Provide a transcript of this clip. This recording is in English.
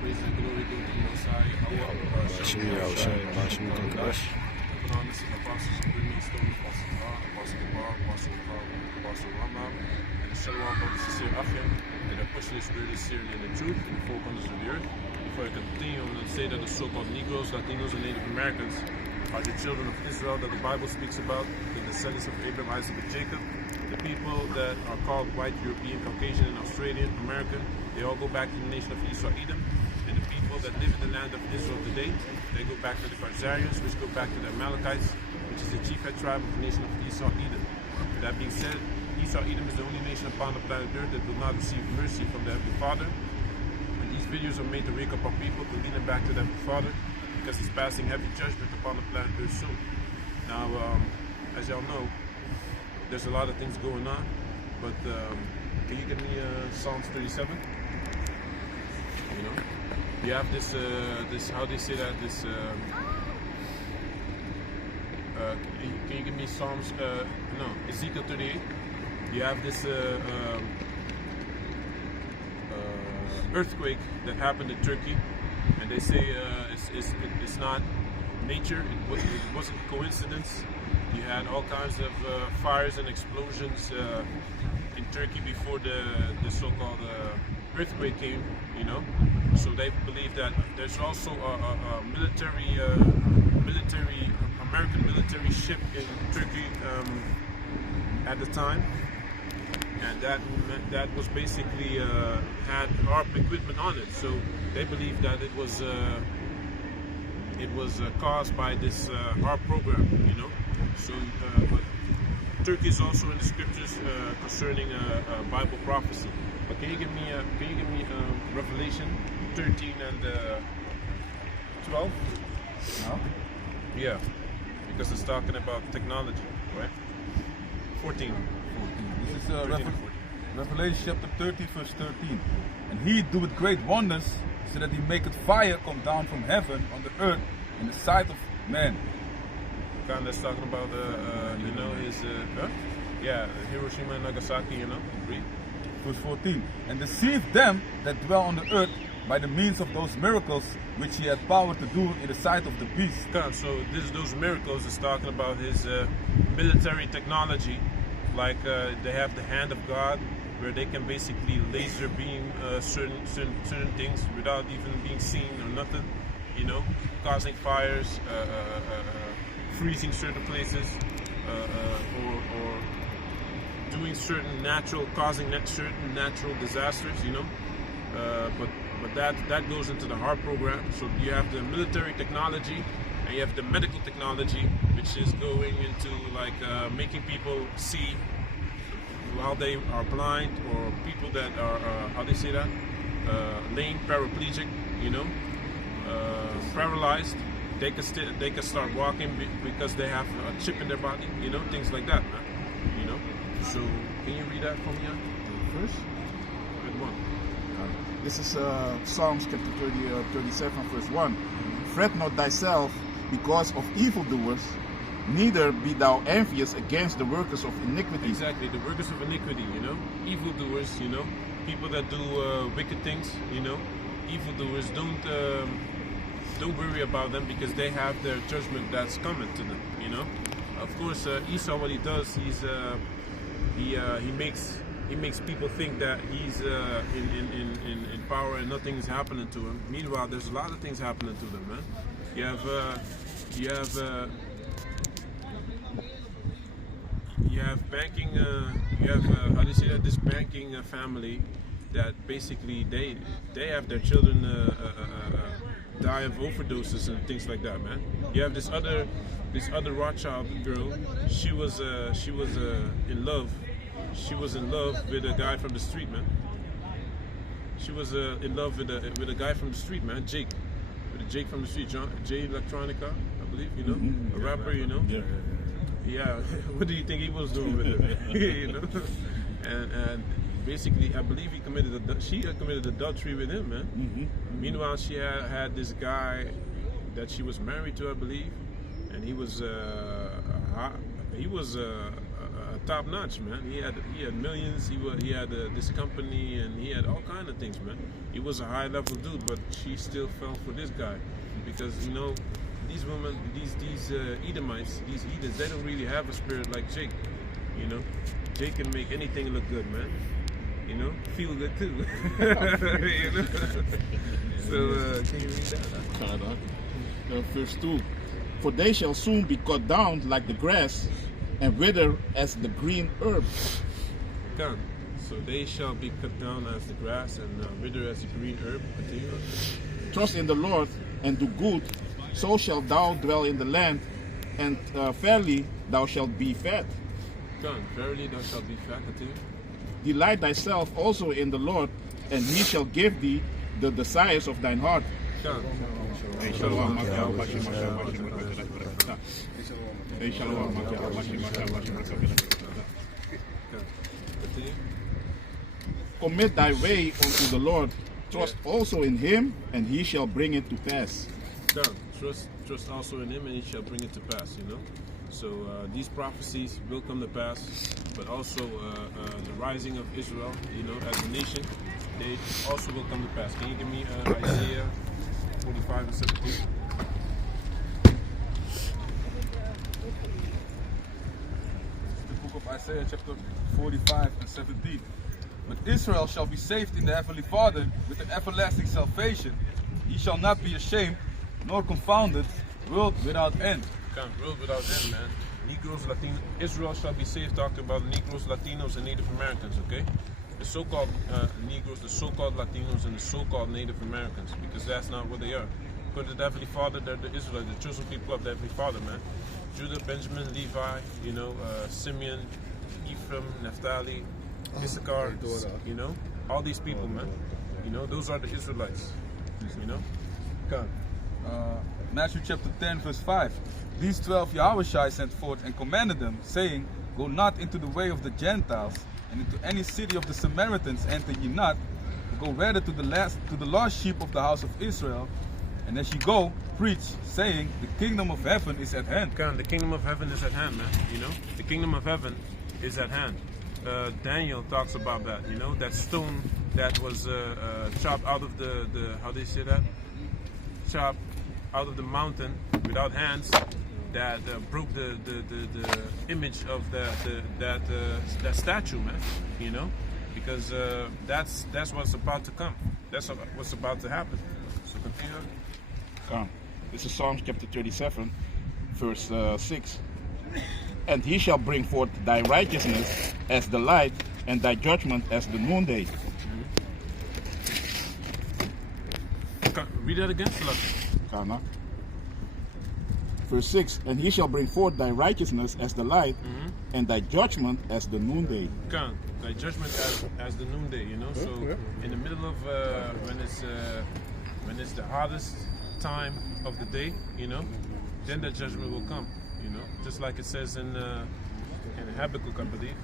praise and glory go to the Most High. Başım yavşay, başım kakaraş. Economics and apostles of Brimley Stone, Apostle God, Apostle Bar, Apostle Paul, Apostle Ramam, and the Shalom of the sincere Achim, and the Apostolic Spirit is seared in the truth in the four corners of the earth. Before I continue, I'm going to say that the so-called Negroes, Latinos, and Native Americans are the children of Israel that the Bible speaks about, the descendants of Abraham, Isaac, and Jacob. The people that are called white, European, Caucasian, and Australian, American, they all go back to the nation of Esau, Edom. And the people that live in the land of Israel today, they go back to the Khazarians, which go back to the Amalekites, which is the chief-head tribe of the nation of Esau, Edom. That being said, Esau, Edom is the only nation upon the planet Earth that will not receive mercy from the Heavenly Father. And these videos are made to wake up our people to lead them back to the Heavenly Father, because He's passing heavy judgment upon the planet Earth soon. Now, as y'all know, there's a lot of things going on, but can you give me Psalms 37? You know, you have this, how do you say that? This, can you give me Psalms? No, Ezekiel 38. You have this earthquake that happened in Turkey, and they say it's not nature. It wasn't coincidence. You had all kinds of fires and explosions in Turkey before the so-called earthquake came, you know. So they believe that there's also a American military ship in Turkey at the time, and that was basically had HARP equipment on it. So they believe that it was caused by this HARP program, you know. So, but Turkey is also in the scriptures concerning Bible prophecy. But can you give me Revelation 13 and 12? No. Yeah, because it's talking about technology, right? 14. This is Revelation chapter 13, verse 13. And He doeth great wonders, so that He maketh fire come down from heaven on the earth in the sight of man. Kind that's talking about you know, his yeah, Hiroshima and Nagasaki, you know. Read. Verse 14. And deceived them that dwell on the earth by the means of those miracles which He had power to do in the sight of the beast. So those miracles is talking about His military technology, like they have the hand of God, where they can basically laser beam certain things without even being seen or nothing, you know, causing fires, freezing certain places, or doing causing certain natural disasters, you know. But that goes into the HARP program. So you have the military technology, and you have the medical technology, which is going into like making people see while they are blind, or people that are how do you say that, lame, paraplegic, you know, paralyzed. They can start walking because they have a chip in their body, you know, things like that, man. You know. So can you read that for me, First? Good one. This is Psalms chapter 37, verse 1. Fret not thyself because of evildoers, neither be thou envious against the workers of iniquity. Exactly, the workers of iniquity, you know, evildoers, you know, people that do wicked things, you know, evildoers. Don't worry about them, because they have their judgment that's coming to them, you know. Of course, Esau, what he does, he makes people think that he's in power and nothing's happening to him. Meanwhile, there's a lot of things happening to them, man. You have banking. You have how do you say that? This banking family that basically they have their children die of overdoses and things like that, man. You have this other Rothschild girl. She was in love. She was in love with a guy from the street, man. She was in love with a guy from the street, man. Jake from the street, Jay Electronica, I believe, you know, a rapper, you know. Yeah. What do you think he was doing with her? You know, and basically, I believe she committed adultery with him, man. Meanwhile, she had this guy that she was married to, I believe, and he was a top notch, man. He had millions. He had this company, and he had all kind of things, man. He was a high level dude, but she still fell for this guy because you know these women, these Edomites, these heathens, they don't really have a spirit like Jake. You know, Jake can make anything look good, man. You know, feel good too. You know? So can you read that? Verse 2. For they shall soon be cut down like the grass, and wither as the green herb. Come. So they shall be cut down as the grass and wither as the green herb. Continue. Trust in the Lord and do good, so shalt thou dwell in the land, and fairly thou shalt be fed. Come. Verily thou shalt be fat. Continue. Delight thyself also in the Lord, and he shall give thee the desires of thine heart. Come. Commit thy way unto the Lord, trust also in him, and he shall bring it to pass. Come. Trust also in him, and he shall bring it to pass. You know. So these prophecies will come to pass, but also the rising of Israel, you know, as a nation, they also will come to pass. Can you give me Isaiah 45 and 17? The book of Isaiah chapter 45 and 17. But Israel shall be saved in the Heavenly Father with an everlasting salvation. He shall not be ashamed, nor confounded, world without end. World without end, man. Negroes, Latinos, Israel shall be saved, talking about Negroes, Latinos, and Native Americans, okay? The so-called Negroes, the so-called Latinos, and the so-called Native Americans, because that's not what they are. According to the Heavenly Father, they're the Israelites, the chosen people of the Heavenly Father, man. Judah, Benjamin, Levi, you know, Simeon, Ephraim, Naphtali, Issachar, you know, all these people, man. You know, those are the Israelites, you know? God. Matthew chapter 10 verse 5. These 12 Yahushai sent forth and commanded them, saying, Go not into the way of the Gentiles, and into any city of the Samaritans enter ye not, but go rather to the lost sheep of the house of Israel. And as ye go, preach, saying, The kingdom of heaven is at hand. God, the kingdom of heaven is at hand, man. You know, the kingdom of heaven is at hand. Daniel talks about that. You know, that stone that was chopped out of the how do you say that? Chopped out of the mountain without hands, that broke the image of that statue, man. You know, because that's what's about to come. That's what's about to happen. So continue. This is Psalms chapter 37, verse 6. And he shall bring forth thy righteousness as the light, and thy judgment as the noonday. Read that again. Verse 6. And he shall bring forth thy righteousness as the light, and thy judgment as the noonday. Thy judgment as the noonday, you know. So in the middle of when it's the hottest time of the day, you know, then the judgment will come, you know. Just like it says in Habakkuk, I believe.